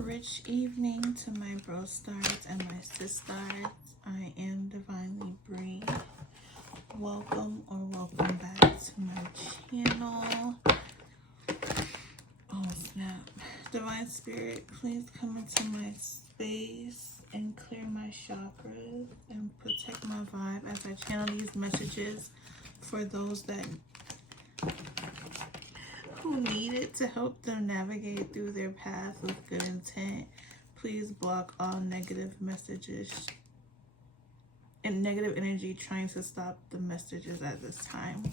Rich evening to my bro stars and my sis stars. I am Divinely Bree. Welcome or welcome back to my channel. Oh snap. Divine Spirit, please come into my space and clear my chakras and protect my vibe as I channel these messages for those that who need it to help them navigate through their path with good intent. Please block all negative messages and negative energy trying to stop the messages at this time.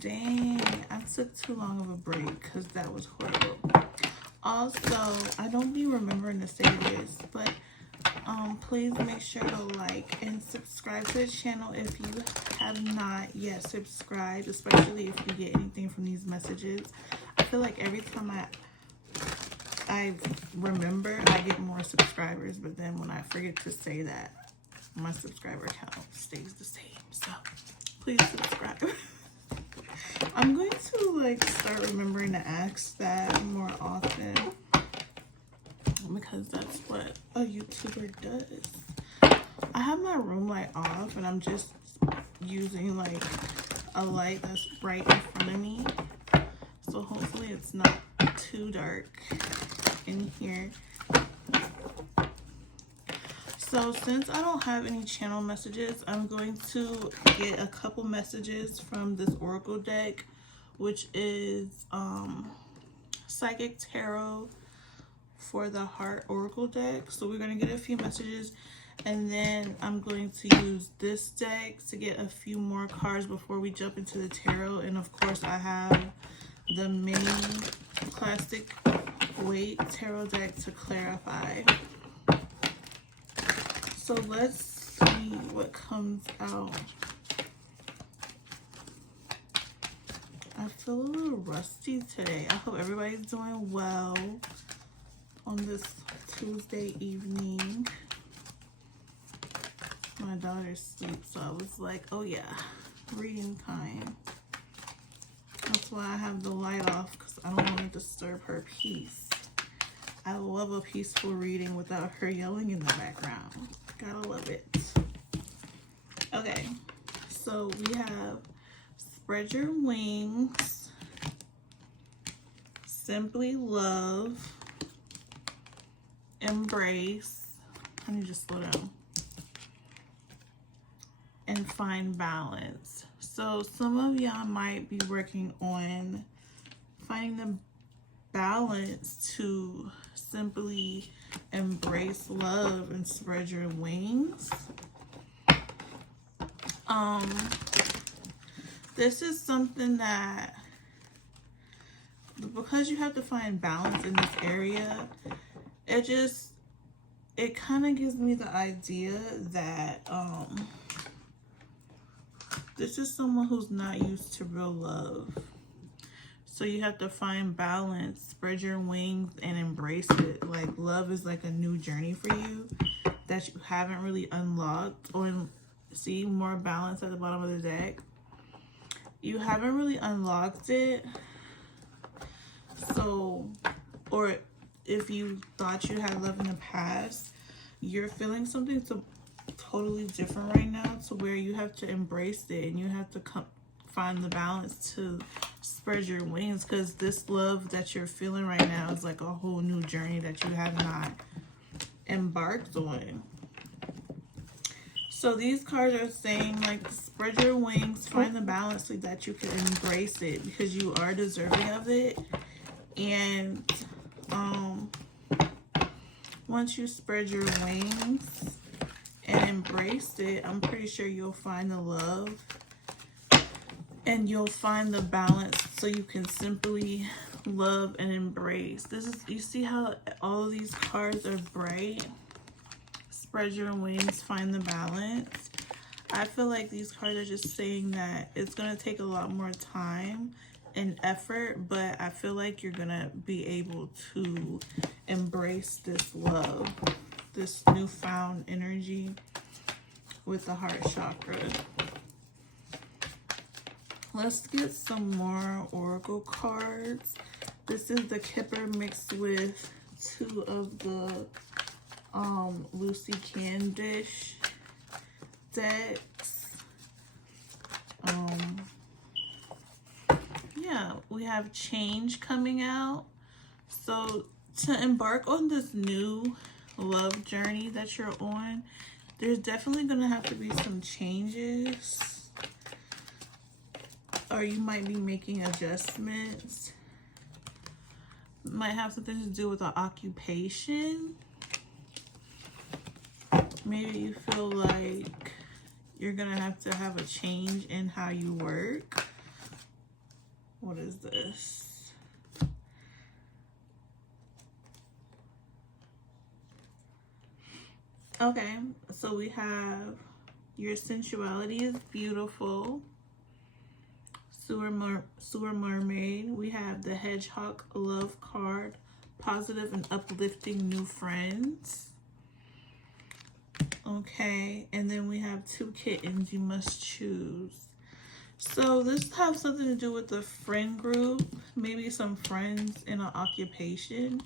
Dang, I took too long of a break because that was horrible. Also, I don't be remembering to say this, but please make sure to like and subscribe to the channel if you have not yet subscribed, especially if you get anything from these messages. I feel like every time I remember, I get more subscribers, but then when I forget to say that, my subscriber count stays the same. So please subscribe. I'm going to start remembering to ask that more often, because that's what a YouTuber does. I have my room light off and I'm just using a light that's right in front of me, so hopefully it's not too dark in here. So since I don't have any channel messages, I'm going to get a couple messages from this oracle deck, which is Psychic Tarot for the Heart Oracle deck. So we're going to get a few messages, and then I'm going to use this deck to get a few more cards before we jump into the tarot. And of course I have the mini plastic weight tarot deck to clarify. So let's see what comes out. I feel a little rusty today. I hope everybody's doing well on this Tuesday evening. My daughter's asleep, so I was like, oh yeah, reading time. That's why I have the light off, because I don't want to disturb her peace. I love a peaceful reading without her yelling in the background. Gotta love it. Okay, so we have Spread Your Wings, Simply Love, Embrace, I need to slow down, and Find Balance. So some of y'all might be working on finding the balance to simply embrace love and spread your wings. This is something that, because you have to find balance in this area, it kind of gives me the idea that this is someone who's not used to real love. So you have to find balance, spread your wings, and embrace it. Love is like a new journey for you that you haven't really unlocked. Or see, more balance at the bottom of the deck. You haven't really unlocked it. So, or if you thought you had love in the past, you're feeling something totally different right now, to where you have to embrace it and you have to find the balance to spread your wings, because this love that you're feeling right now is like a whole new journey that you have not embarked on. So these cards are saying spread your wings, find the balance so that you can embrace it, because you are deserving of it. And once you spread your wings and embrace it, I'm pretty sure you'll find the love and you'll find the balance so you can simply love and embrace. You see how all of these cards are bright? Spread your wings, find the balance. I feel like these cards are just saying that it's going to take a lot more time and effort, but I feel like you're going to be able to embrace this love, this newfound energy with the heart chakra. Let's get some more oracle cards. This is the Kipper mixed with 2 of the Lucy Candish decks. Yeah, we have change coming out. So to embark on this new love journey that you're on, there's definitely going to have to be some changes, or you might be making adjustments. Might have something to do with an occupation. Maybe you feel like you're going to have a change in how you work. What is this? Okay, so we have your sensuality is beautiful. Sewer Mermaid. We have the Hedgehog Love card. Positive and uplifting new friends. Okay, and then we have 2 kittens. You must choose. So this has something to do with the friend group. Maybe some friends in an occupation.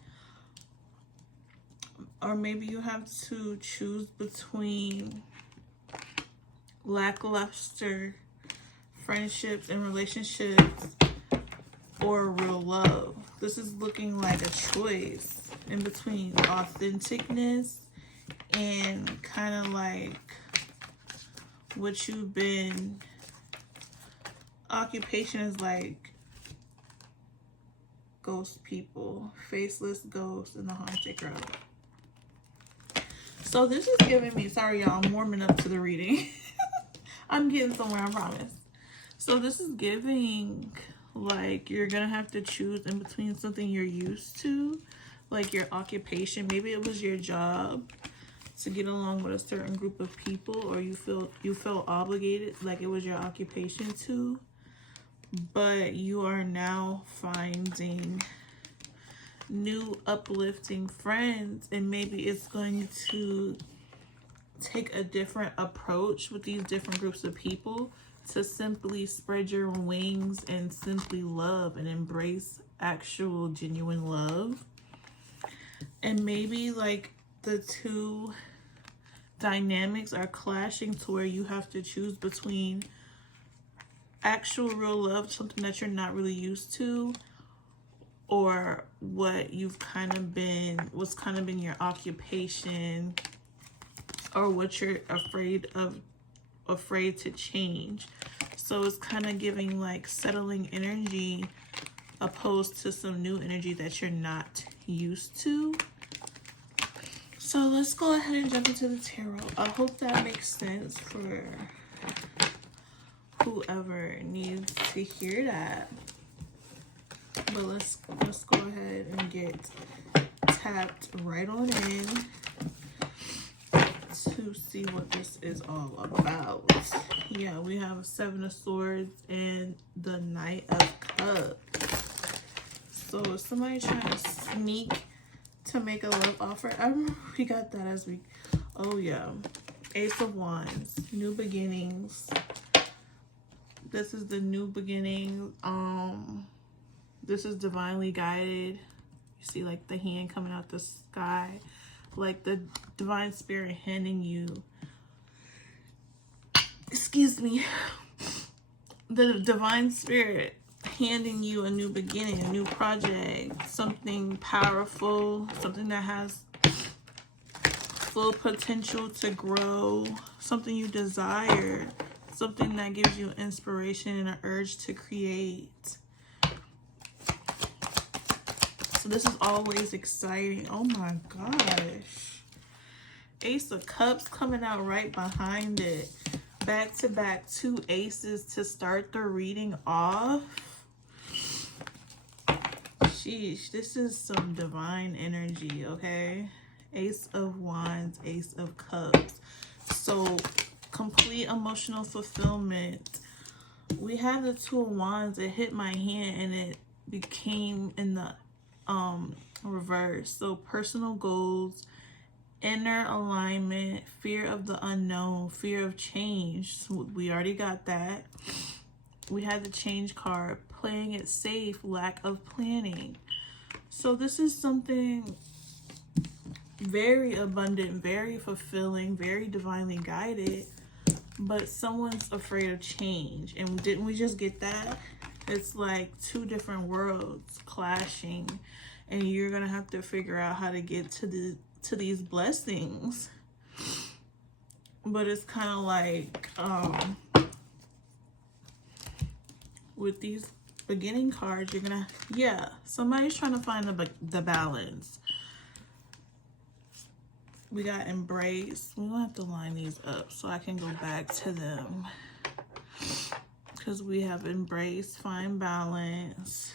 Or maybe you have to choose between lackluster friendships and relationships or real love. This is looking like a choice in between authenticness and kind of like what you've been. Occupation is like ghost people, faceless ghosts in the haunted grove. So this is giving me, sorry y'all, I'm warming up to the reading. I'm getting somewhere, I promise. So this is giving like you're gonna have to choose in between something you're used to, like your occupation. Maybe it was your job to get along with a certain group of people, or you felt obligated, like it was your occupation to, but you are now finding new uplifting friends, and maybe it's going to take a different approach with these different groups of people to simply spread your wings and simply love and embrace actual genuine love. And maybe like the 2 dynamics are clashing to where you have to choose between actual real love, something that you're not really used to, or what you've kind of been, what's kind of been your occupation, or what you're afraid to change. So it's kind of giving like settling energy opposed to some new energy that you're not used to. So let's go ahead and jump into the tarot. I hope that makes sense for whoever needs to hear that. But let's go ahead and get tapped right on in to see what this is all about. Yeah, we have 7 of Swords and the Knight of Cups. So is somebody trying to sneak to make a love offer? I remember we got that as we, oh yeah. Ace of Wands, new beginnings. This is the new beginning. This is divinely guided. You see like the hand coming out the sky, like the divine spirit handing you, excuse me, the divine spirit handing you a new beginning, a new project, something powerful, something that has full potential to grow, something you desire, something that gives you inspiration and an urge to create. So this is always exciting. Oh my gosh. Ace of Cups coming out right behind it. Back to back 2 aces to start the reading off. Sheesh, this is some divine energy, okay? Ace of Wands, Ace of Cups. So complete emotional fulfillment. We have the 2 of Wands. It hit my hand and it became in the reverse. So personal goals, inner alignment, fear of the unknown, fear of change. So we already got that. We had the change card, playing it safe, lack of planning. So this is something very abundant, very fulfilling, very divinely guided, but someone's afraid of change. And didn't we just get that? It's like two different worlds clashing, and you're gonna have to figure out how to get to these blessings. But it's kind of like with these beginning cards, you're gonna, yeah, somebody's trying to find the balance. We got embrace. We're gonna have to line these up so I can go back to them, because we have embrace, find balance.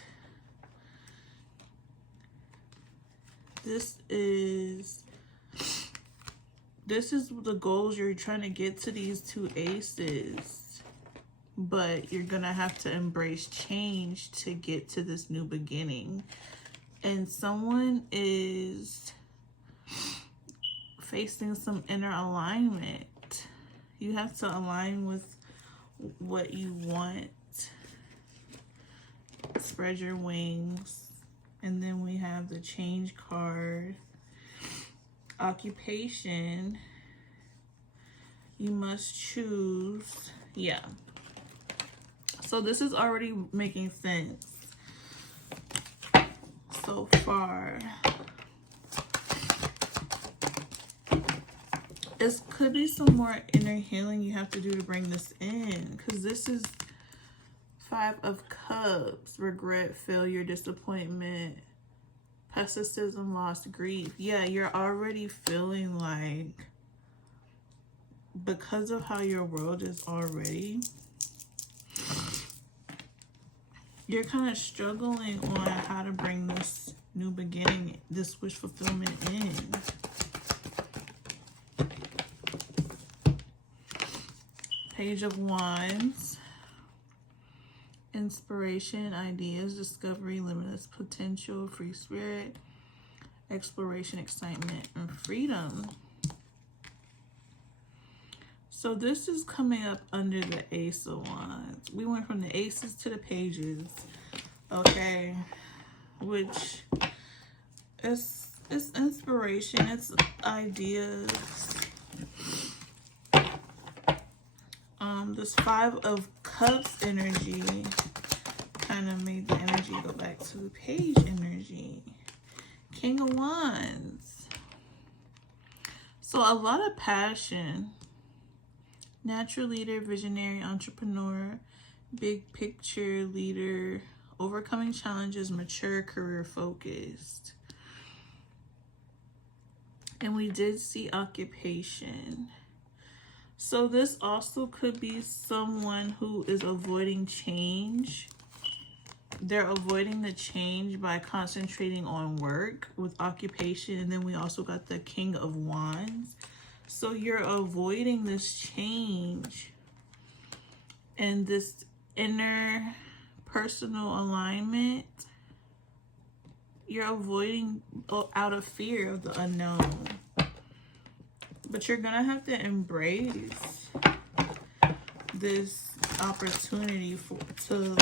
This is the goals you're trying to get to, these two aces, but you're gonna have to embrace change to get to this new beginning. And someone is facing some inner alignment. You have to align with what you want. Spread your wings. And then we have the change card. Occupation. You must choose. Yeah. So this is already making sense so far. It could be some more inner healing you have to do to bring this in, because this is 5 of Cups, regret, failure, disappointment, pessimism, loss, grief. Yeah, you're already feeling like, because of how your world is already, you're kind of struggling on how to bring this new beginning, this wish fulfillment in. Page of Wands. Inspiration, ideas, discovery, limitless potential, free spirit, exploration, excitement, and freedom. So this is coming up under the Ace of Wands. We went from the aces to the pages, okay? Which it's inspiration, it's ideas. This 5 of Cups energy kind of made the energy go back to the page energy. King of Wands. So a lot of passion. Natural leader, visionary, entrepreneur, big picture leader, overcoming challenges, mature, career focused. And we did see occupation. So this also could be someone who is avoiding change. They're avoiding the change by concentrating on work with occupation. And then we also got the King of Wands. So you're avoiding this change and this inner personal alignment. You're avoiding out of fear of the unknown. But you're gonna have to embrace this opportunity to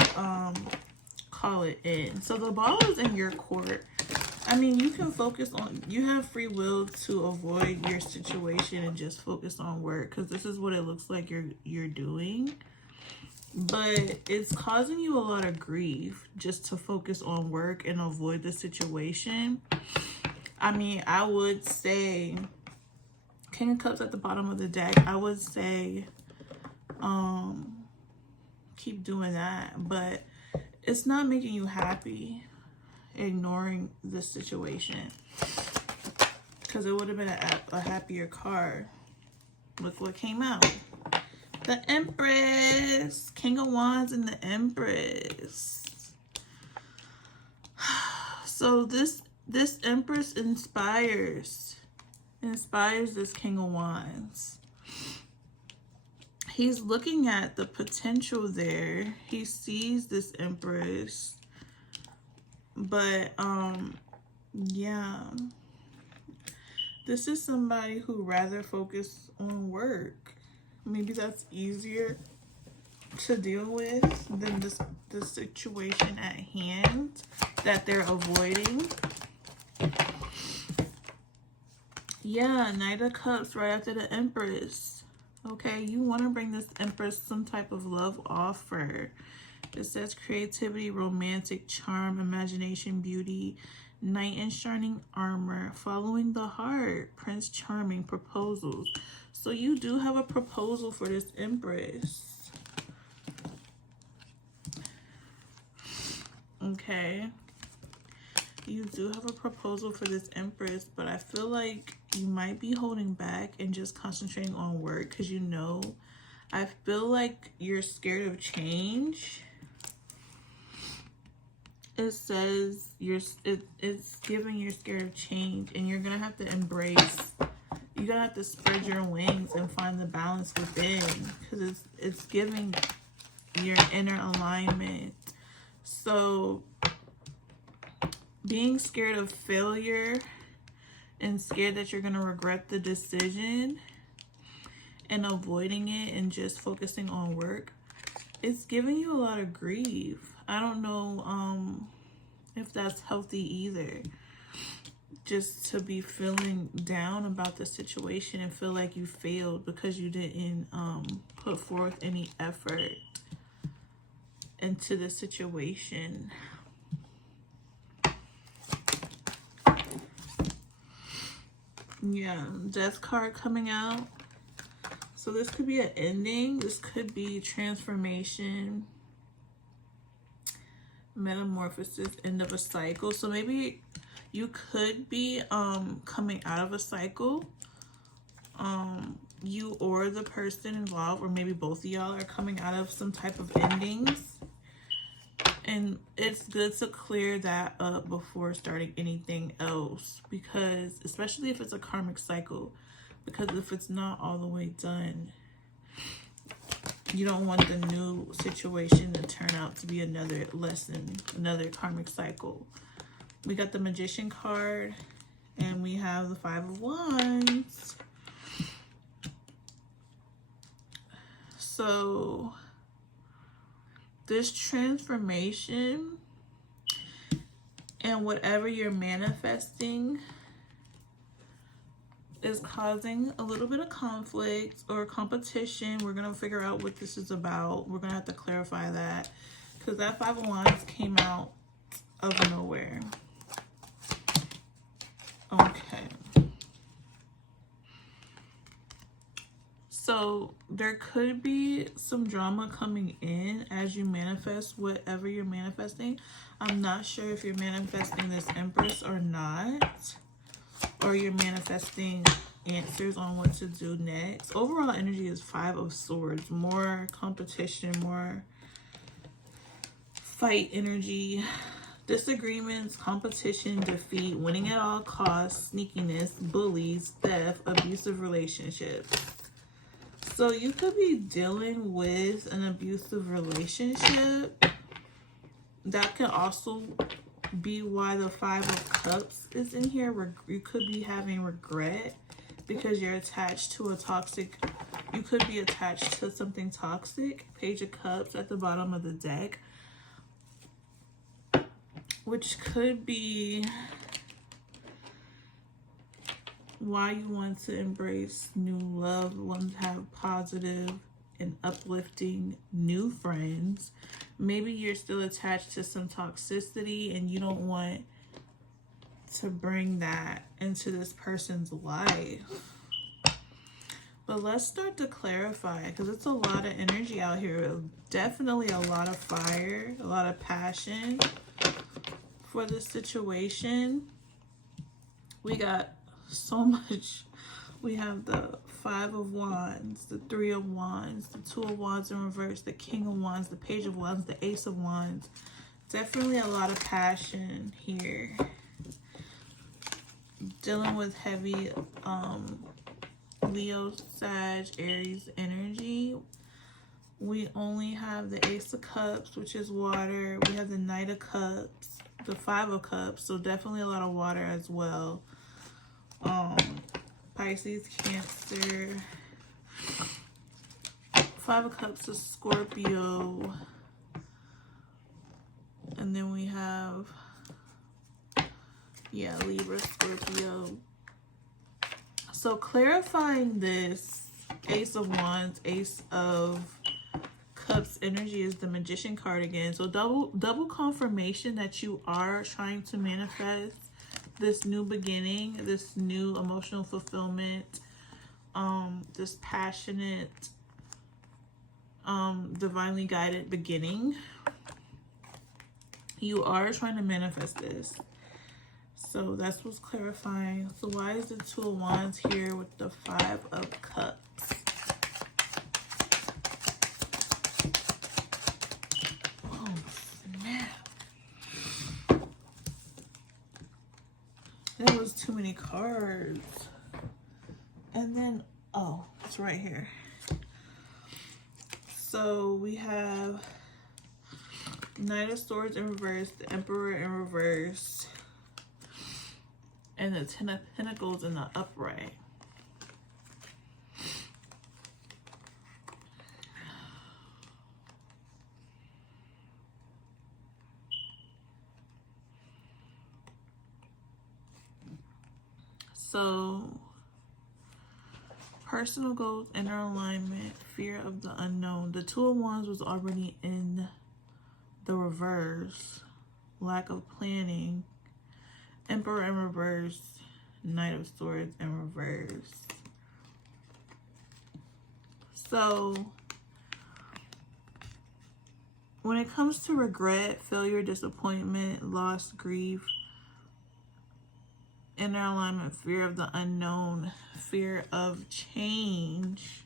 call it in. So the ball is in your court. I mean, you can focus on, you have free will to avoid your situation and just focus on work, because this is what it looks like you're doing. But it's causing you a lot of grief just to focus on work and avoid the situation. I mean, I would say King of Cups at the bottom of the deck, I would say keep doing that, but it's not making you happy ignoring this situation, because it would have been a happier card. Look what came out. The Empress. King of Wands and the Empress. So this Empress inspires this King of Wands. He's looking at the potential there. He sees this Empress. But, yeah. This is somebody who rather focus on work. Maybe that's easier to deal with than the situation at hand that they're avoiding. Yeah, Knight of Cups right after the Empress. Okay, you want to bring this Empress some type of love offer. It says creativity, romantic charm, imagination, beauty, knight in shining armor, following the heart, Prince Charming, proposals. So you do have a proposal for this Empress. Okay. You do have a proposal for this Empress, but I feel like you might be holding back and just concentrating on work because you know, I feel like you're scared of change. It says it's giving you're scared of change, and you're gonna have to embrace. You're gonna have to spread your wings and find the balance within, because it's giving your inner alignment. So being scared of failure and scared that you're gonna regret the decision and avoiding it and just focusing on work, it's giving you a lot of grief. I don't know if that's healthy either. Just to be feeling down about the situation and feel like you failed because you didn't put forth any effort into the situation. Yeah, Death card coming out. So this could be an ending. This could be transformation, metamorphosis, end of a cycle. So maybe you could be coming out of a cycle. You or the person involved, or maybe both of y'all, are coming out of some type of endings. And it's good to clear that up before starting anything else, because especially if it's a karmic cycle, because if it's not all the way done, you don't want the new situation to turn out to be another lesson, another karmic cycle. We got the Magician card, and we have the Five of Wands. So this transformation and whatever you're manifesting is causing a little bit of conflict or competition. We're going to figure out what this is about. We're going to have to clarify that, because that Five of Wands came out of nowhere. Okay. So there could be some drama coming in as you manifest whatever you're manifesting. I'm not sure if you're manifesting this Empress or not, or you're manifesting answers on what to do next. Overall energy is Five of Swords. More competition, more fight energy, disagreements, competition, defeat, winning at all costs, sneakiness, bullies, theft, abusive relationships. So you could be dealing with an abusive relationship. That can also be why the Five of Cups is in here. You could be having regret because you're attached to a toxic. You could be attached to something toxic. Page of Cups at the bottom of the deck, which could be why you want to embrace new love, want to have positive and uplifting new friends. Maybe you're still attached to some toxicity and you don't want to bring that into this person's life. But let's start to clarify, because it's a lot of energy out here. Definitely a lot of fire, a lot of passion for this situation. We got so much. We have the Five of Wands, the Three of Wands, the Two of Wands in reverse, the King of Wands, the Page of Wands, the Ace of Wands. Definitely a lot of passion here. Dealing with heavy Leo, Sag, Aries energy. We only have the Ace of Cups, which is water. We have the Knight of Cups, the Five of Cups, so definitely a lot of water as well. Pisces, Cancer. Five of Cups is Scorpio. And then we have, yeah, Libra, Scorpio. So clarifying this Ace of Wands, Ace of Cups energy is the Magician card again. So double confirmation that you are trying to manifest this new beginning, this new emotional fulfillment, this passionate, divinely guided beginning. You are trying to manifest this. So that's what's clarifying. So why is the Two of Wands here with the Five of Cups? Oh, snap. There was too many cards. And then, oh, it's right here. So we have Knight of Swords in reverse, the Emperor in reverse, and the Ten of Pentacles in the upright. So, personal goals, inner alignment, fear of the unknown. The Two of Wands was already in the reverse, lack of planning, Emperor in reverse, Knight of Swords in reverse. So when it comes to regret, failure, disappointment, loss, grief, inner alignment, fear of the unknown, fear of change.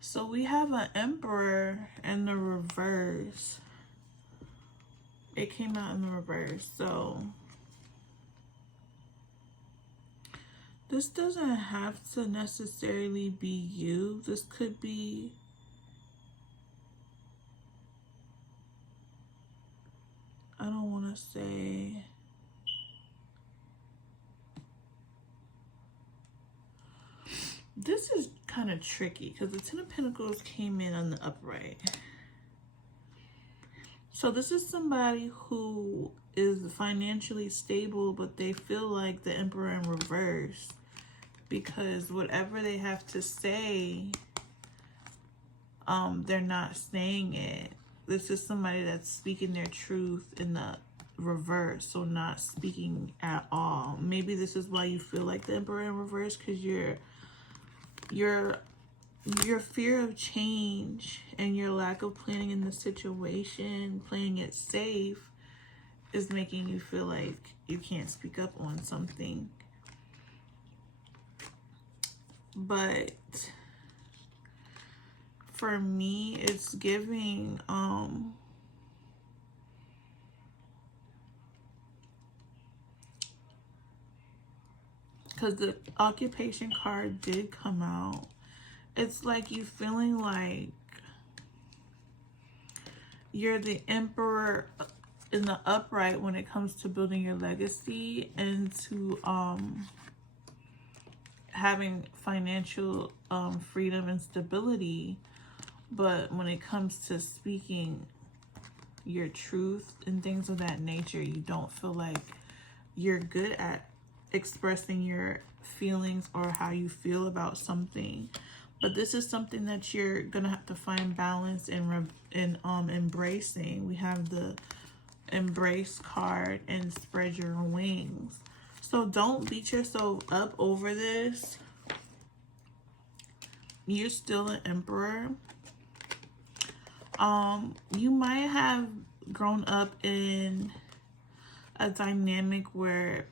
So we have an Emperor in the reverse. It came out in the reverse. So this doesn't have to necessarily be you. This could be I don't want to say this is kind of tricky because the Ten of Pentacles came in on the upright. So this is somebody who is financially stable, but they feel like the Emperor in reverse because whatever they have to say, they're not saying it. This is somebody that's speaking their truth in the reverse, so not speaking at all. Maybe this is why you feel like the Emperor in reverse, because your fear of change and your lack of planning in the situation, playing it safe, is making you feel like you can't speak up on something. But for me, it's giving because the occupation card did come out. It's like you feeling like you're the Emperor in the upright when it comes to building your legacy and to having financial freedom and stability. But when it comes to speaking your truth and things of that nature, you don't feel like you're good at expressing your feelings or how you feel about something. But this is something that you're gonna have to find balance in embracing. We have the Embrace card and Spread Your Wings. So don't beat yourself up over this. You're still an Emperor. You might have grown up in a dynamic where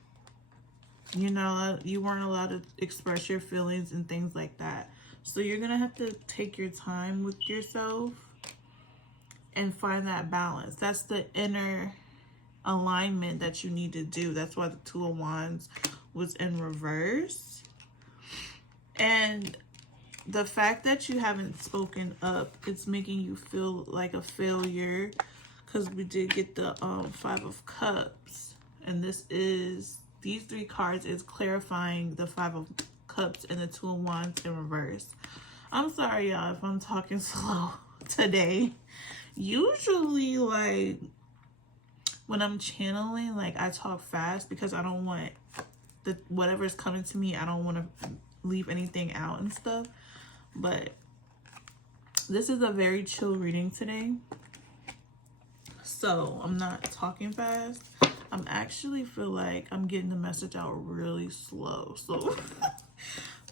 you weren't allowed to express your feelings and things like that. So you're gonna have to take your time with yourself and find that balance. That's the inner alignment that you need to do. That's why the Two of Wands was in reverse. And the fact that you haven't spoken up, it's making you feel like a failure, because we did get the Five of Cups, and these three cards is clarifying the Five of Cups and the Two of Wands in reverse. I'm sorry, y'all, if I'm talking slow today. Usually, like, when I'm channeling, like, I talk fast because I don't want whatever's coming to me, I don't want to leave anything out and stuff. But this is a very chill reading today. So I'm not talking fast. I'm actually feel like I'm getting the message out really slow. So,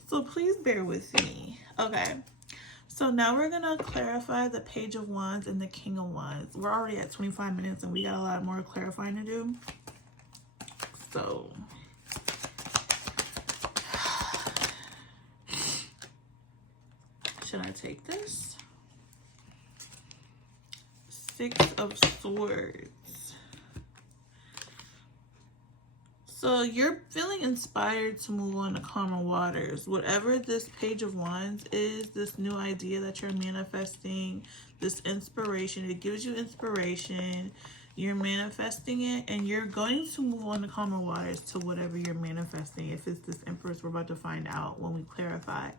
so please bear with me. Okay. So now we're going to clarify the Page of Wands and the King of Wands. We're already at 25 minutes and we got a lot more clarifying to do. So should I take this? Six of Swords. So you're feeling inspired to move on to calmer waters. Whatever this Page of Wands is, this new idea that you're manifesting, this inspiration, it gives you inspiration. You're manifesting it and you're going to move on to calmer waters to whatever you're manifesting. If it's this Empress, we're about to find out when we clarify.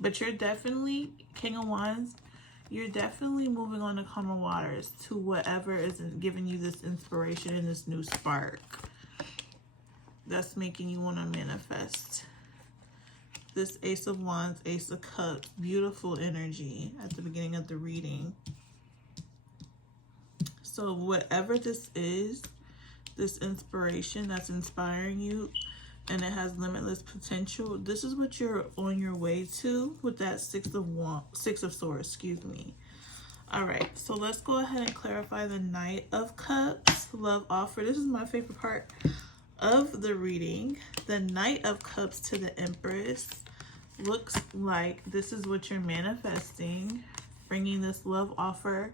But you're definitely, King of Wands, you're definitely moving on to calmer waters to whatever is giving you this inspiration and this new spark that's making you want to manifest. This Ace of Wands, Ace of Cups, beautiful energy at the beginning of the reading. So whatever this is, this inspiration that's inspiring you and it has limitless potential, this is what you're on your way to with that Six of Swords, excuse me. All right, so let's go ahead and clarify the Knight of Cups, love offer. This is my favorite part of the reading. The Knight of Cups to the Empress looks like this is what you're manifesting, bringing this love offer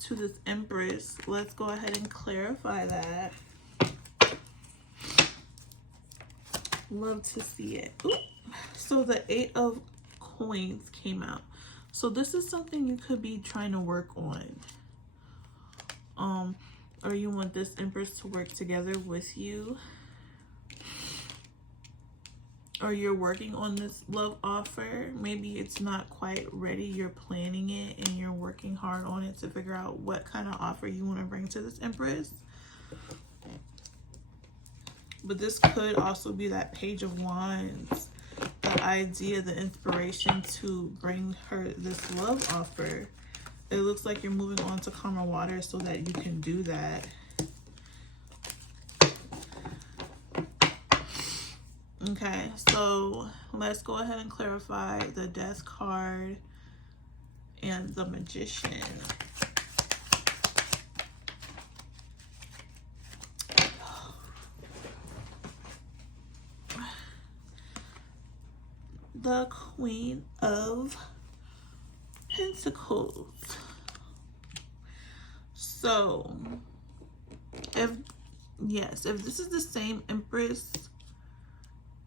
to this Empress. Let's go ahead and clarify that. Love to see it. Ooh. So the Eight of Coins came out. So this is something you could be trying to work on. Or you want this Empress to work together with you. Or you're working on this love offer. Maybe it's not quite ready. You're planning it and you're working hard on it to figure out what kind of offer you want to bring to this Empress. But this could also be that Page of Wands. The idea, the inspiration to bring her this love offer. It looks like you're moving on to calmer water so that you can do that. Okay, so let's go ahead and clarify the Death card and the Magician. The Queen of Pentacles. So, if this is the same Empress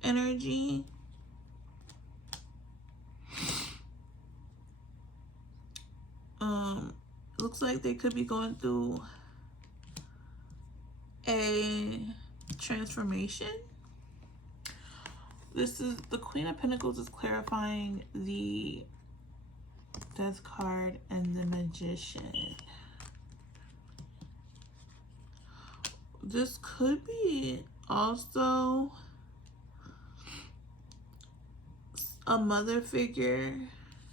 energy, looks like they could be going through a transformation. This is the Queen of Pentacles is clarifying the Death card and the Magician. This could be also a mother figure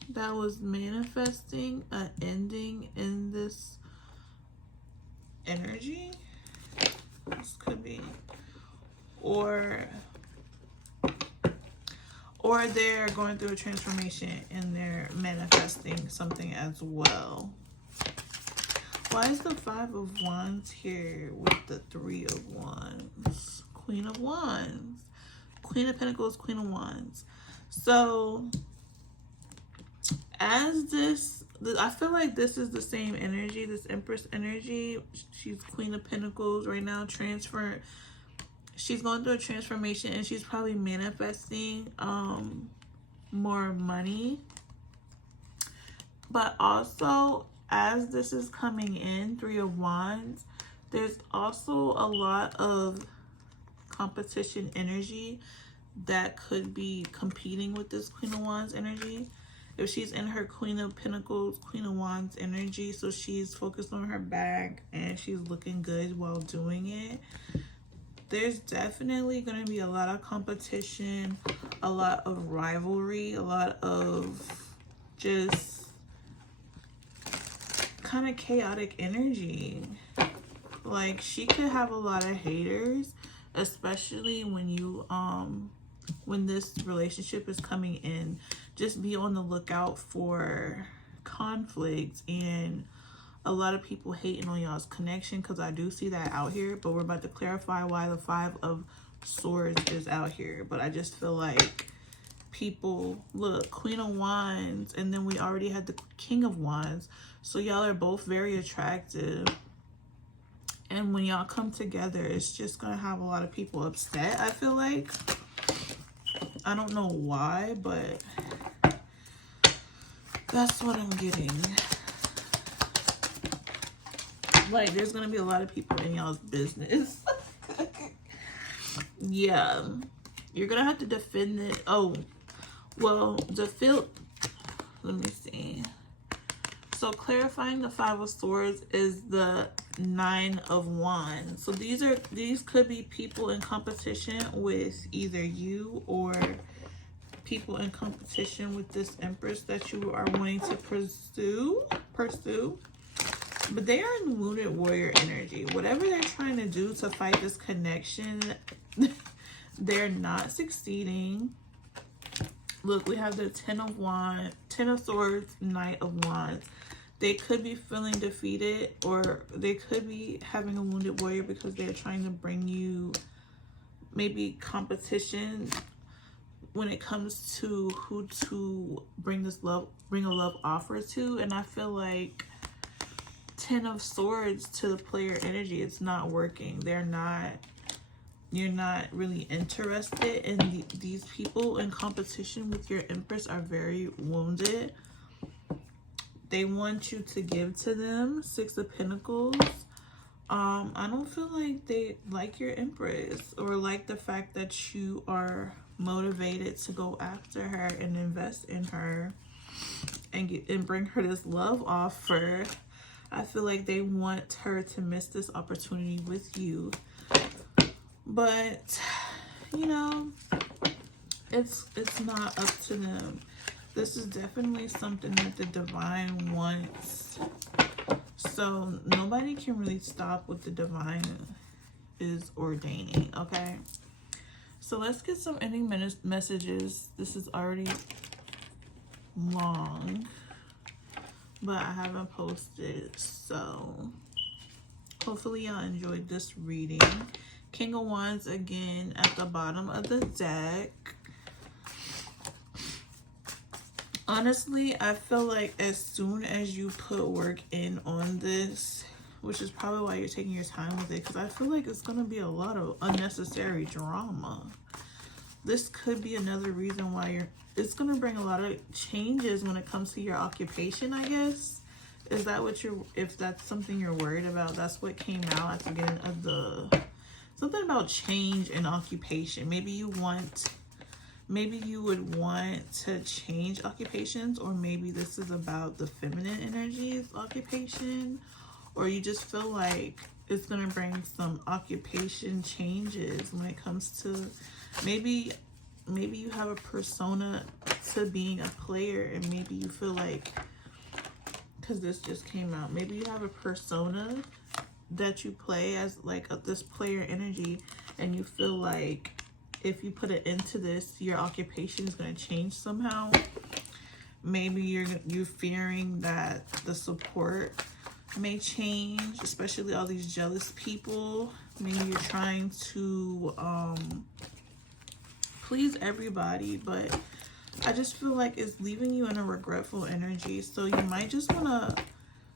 that was manifesting an ending in this energy. This could be, or they're going through a transformation and they're manifesting something as well. Why is the Five of Wands here with the Three of Wands? Queen of Wands. Queen of Pentacles, Queen of Wands. So, as this, I feel like this is the same energy, this Empress energy. She's Queen of Pentacles right now, she's going through a transformation and she's probably manifesting more money. But also, as this is coming in, Three of Wands, there's also a lot of competition energy that could be competing with this Queen of Wands energy. If she's in her Queen of Pentacles, Queen of Wands energy, so she's focused on her bag and she's looking good while doing it, there's definitely going to be a lot of competition, a lot of rivalry, a lot of just kind of chaotic energy. Like, she could have a lot of haters, especially when you when this relationship is coming in. Just be on the lookout for conflicts and a lot of people hating on y'all's connection, because I do see that out here. But we're about to clarify why the 5 of Swords is out here. But I just feel like people, look, Queen of Wands, and then we already had the King of Wands. So y'all are both very attractive. And when y'all come together, it's just going to have a lot of people upset, I feel like. I don't know why, but that's what I'm getting. Like, there's going to be a lot of people in y'all's business. Yeah. You're going to have to defend it. Oh, well, let me see. So clarifying the 5 of Swords is the 9 of Wands. So these could be people in competition with either you or people in competition with this Empress that you are wanting to pursue. But they are in wounded warrior energy. Whatever they're trying to do to fight this connection, they're not succeeding. Look, we have the 10 of Swords, Knight of Wands. They could be feeling defeated, or they could be having a wounded warrior because they're trying to bring you maybe competition when it comes to who to bring a love offer to. And I feel like 10 of Swords to the player energy, it's not working. You're not really interested, and these people in competition with your Empress are very wounded. They want you to give to them. 6 of Pentacles. I don't feel like they like your Empress, or like the fact that you are motivated to go after her and invest in her and bring her this love offer. I feel like they want her to miss this opportunity with you. But, you know, it's not up to them. This is definitely something that the divine wants. So nobody can really stop what the divine is ordaining, okay? So let's get some ending messages. This is already long, but I haven't posted, so hopefully y'all enjoyed this reading. King of Wands again at the bottom of the deck. Honestly, I feel like as soon as you put work in on this, which is probably why you're taking your time with it, because I feel like it's going to be a lot of unnecessary drama. This could be another reason why it's going to bring a lot of changes when it comes to your occupation, I guess. Is that what if that's something you're worried about? That's what came out at the beginning of something about change in occupation. Maybe you would want to change occupations, or maybe this is about the feminine energies occupation, or you just feel like it's going to bring some occupation changes when it comes to maybe you have a persona to being a player, and maybe you feel like, because this just came out, maybe you have a persona that you play as like this player energy, and you feel like if you put it into this, your occupation is going to change somehow. Maybe you're fearing that the support may change, especially all these jealous people. Maybe you're trying to please everybody, but I just feel like it's leaving you in a regretful energy. So you might just want to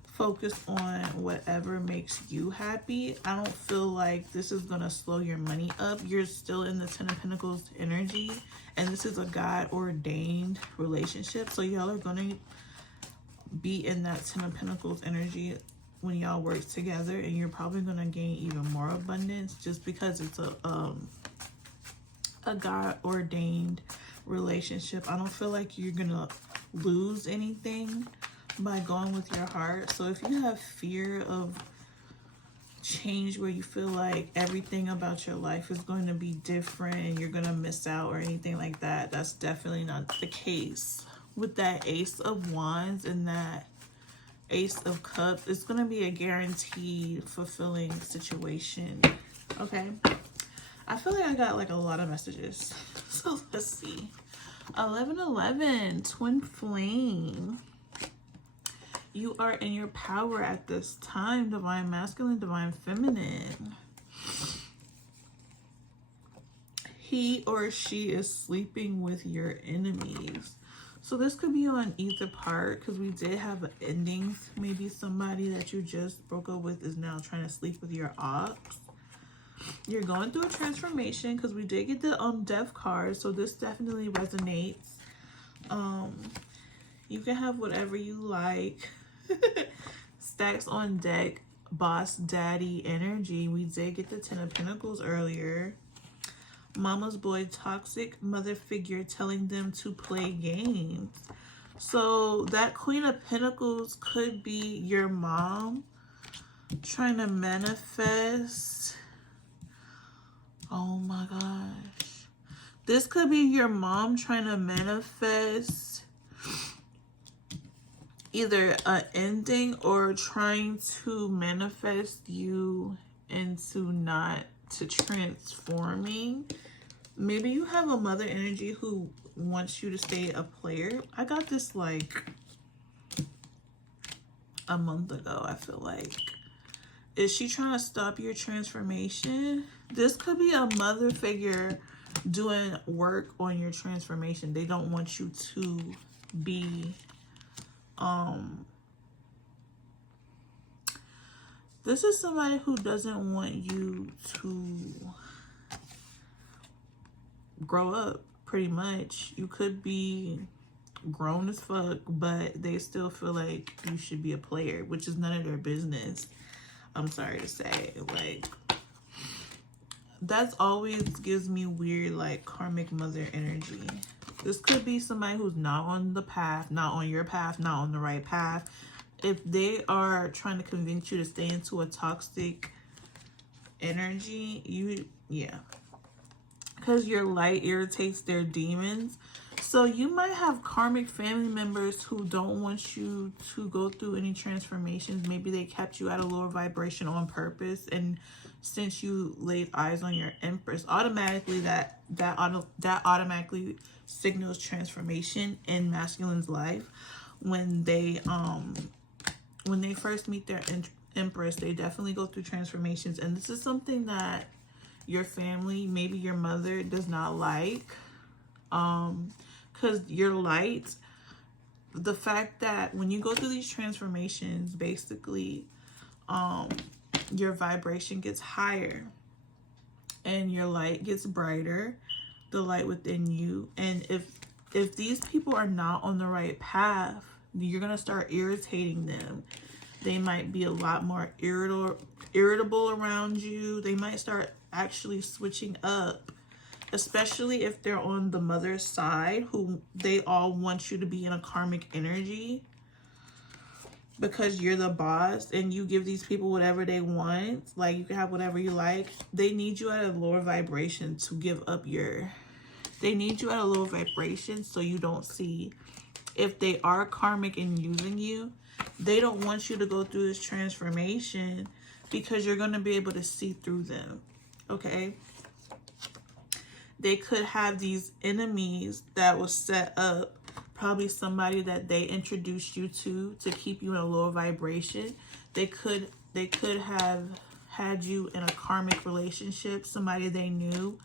focus on whatever makes you happy. I don't feel like this is going to slow your money up. You're still in the 10 of Pentacles energy, and this is a God-ordained relationship. So y'all are going to be in that 10 of Pentacles energy when y'all work together, and you're probably going to gain even more abundance just because it's a God-ordained relationship. I don't feel like you're going to lose anything by going with your heart. So if you have fear of change where you feel like everything about your life is going to be different and you're going to miss out or anything like that. That's definitely not the case. With that Ace of Wands and that Ace of Cups, it's going to be a guaranteed fulfilling situation. Okay. I feel like I got like a lot of messages. So let's see. 1111, Twin Flame. You are in your power at this time. Divine Masculine, Divine Feminine. He or she is sleeping with your enemies. So this could be on either part, because we did have an ending. Maybe somebody that you just broke up with is now trying to sleep with your ops. You're going through a transformation, because we did get the Death card. So this definitely resonates. You can have whatever you like. Stacks on deck, boss daddy energy. We did get the 10 of Pentacles earlier. Mama's boy, toxic mother figure telling them to play games. So that Queen of Pentacles could be your mom trying to manifest. Oh my gosh. This could be your mom trying to manifest either an ending or trying to manifest you into not to transforming. Maybe you have a mother energy who wants you to stay a player. I got this like a month ago, I feel like. Is she trying to stop your transformation? This could be a mother figure doing work on your transformation. They don't want you to be this is somebody who doesn't want you to grow up, pretty much. You could be grown as fuck, but they still feel like you should be a player, which is none of their business. I'm sorry to say. Like, that's always gives me weird, like, karmic mother energy. This could be somebody who's not on the path, not on your path, not on the right path. If they are trying to convince you to stay into a toxic energy, yeah. Because your light irritates their demons. So you might have karmic family members who don't want you to go through any transformations. Maybe they kept you at a lower vibration on purpose. And since you laid eyes on your Empress, automatically that automatically signals transformation in masculine's life. When they first meet their Empress, they definitely go through transformations. And this is something that your family, maybe your mother, does not like. Because your light, the fact that when you go through these transformations, basically, your vibration gets higher and your light gets brighter, the light within you. And if these people are not on the right path, you're going to start irritating them. They might be a lot more irritable around you. They might start actually switching up, especially if they're on the mother's side, who they all want you to be in a karmic energy because you're the boss and you give these people whatever they want. Like, you can have whatever you like. They need you at a lower vibration to give up they need you at a lower vibration so you don't see. If they are karmic and using you, they don't want you to go through this transformation because you're going to be able to see through them. Okay? They could have these enemies that was set up, probably somebody that they introduced you to keep you in a lower vibration. They could have had you in a karmic relationship, somebody they knew,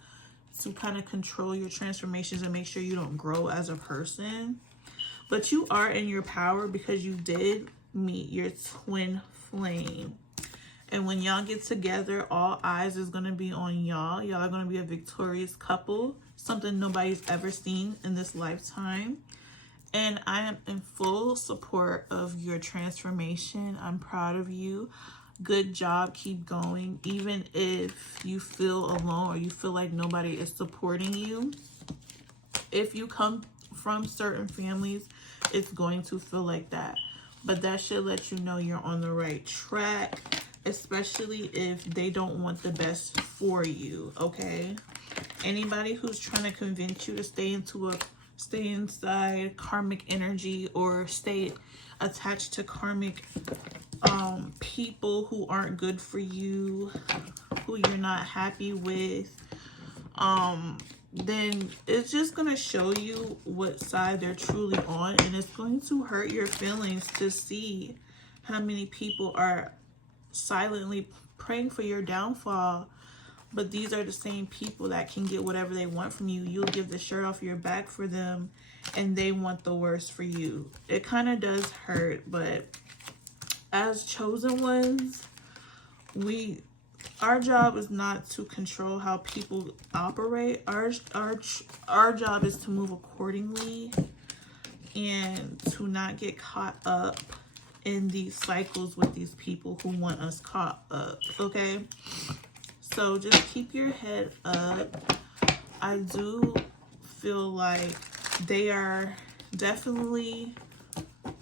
to kind of control your transformations and make sure you don't grow as a person. But you are in your power because you did meet your twin flame. And when y'all get together, all eyes is going to be on y'all. Y'all are going to be a victorious couple. Something nobody's ever seen in this lifetime. And I am in full support of your transformation. I'm proud of you. Good job. Keep going. Even if you feel alone or you feel like nobody is supporting you. If you come from certain families, it's going to feel like that. But that should let you know you're on the right track. especially if they don't want the best for you, okay? Anybody who's trying to convince you to stay inside karmic energy or stay attached to karmic people who aren't good for you, who you're not happy with, then it's just going to show you what side they're truly on, and it's going to hurt your feelings to see how many people are silently praying for your downfall. But these are the same people that can get whatever they want from you. You'll give the shirt off your back for them, and they want the worst for you. It kind of does hurt, but as chosen ones, our job is not to control how people operate. Our job is to move accordingly and to not get caught up in these cycles with these people who want us caught up, okay? So just keep your head up. I do feel like they are definitely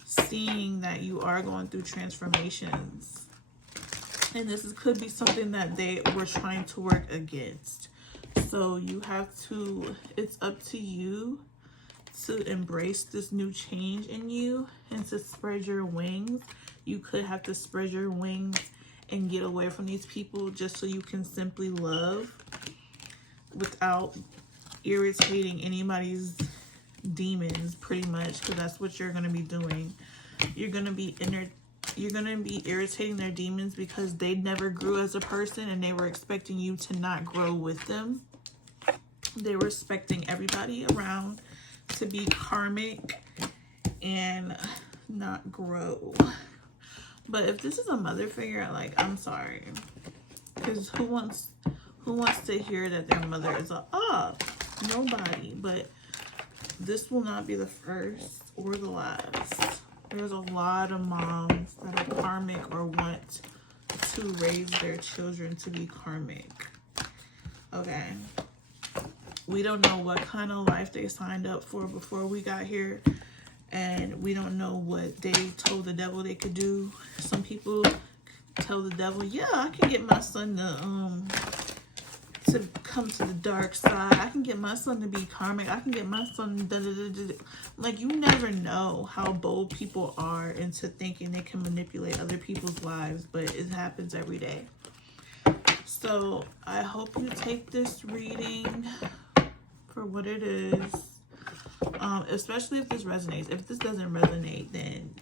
seeing that you are going through transformations. And this could be something that they were trying to work against. So you have to, it's up to you to embrace this new change in you and to spread your wings. You could have to spread your wings and get away from these people just so you can simply love without irritating anybody's demons, pretty much, because that's what you're going to be doing. You're going to be irritating their demons because they never grew as a person and they were expecting you to not grow with them. They were expecting everybody around to be karmic and not grow. But if this is a mother figure, like, I'm sorry, because who wants to hear that their mother is nobody. But this will not be the first or the last. There's a lot of moms that are karmic or want to raise their children to be karmic. Okay. We don't know what kind of life they signed up for before we got here. And we don't know what they told the devil they could do. Some people tell the devil, yeah, I can get my son to come to the dark side. I can get my son to be karmic. I can get my son like, you never know how bold people are into thinking they can manipulate other people's lives, but it happens every day. So I hope you take this reading for what it is. Especially if this resonates. If this doesn't resonate, then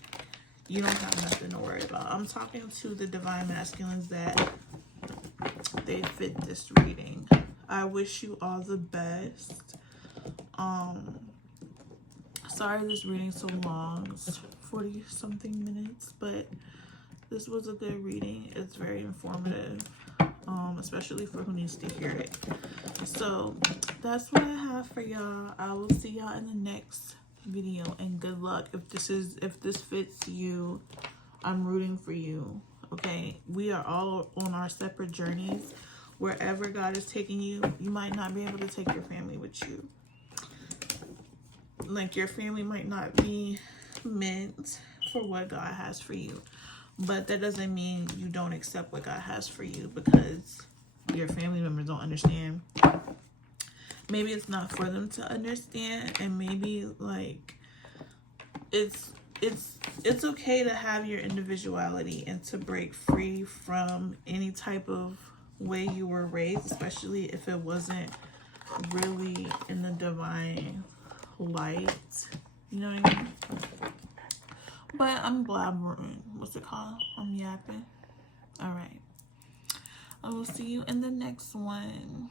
you don't have nothing to worry about. I'm talking to the divine masculines that they fit this reading. I wish you all the best. Sorry this reading's so long. It's 40 something minutes, but this was a good reading. It's very informative, especially for who needs to hear it. So that's what I have for y'all. I will see y'all in the next video, and good luck. If this fits you, I'm rooting for you. Okay, we are all on our separate journeys. Wherever God is taking you, you might not be able to take your family with you. Like, your family might not be meant for what God has for you, but that doesn't mean you don't accept what God has for you because your family members don't understand. Maybe it's not for them to understand, and maybe like it's okay to have your individuality and to break free from any type of way you were raised, especially if it wasn't really in the divine light. You know what I mean? But I'm blabbering. What's it called? I'm yapping. All right. I will see you in the next one.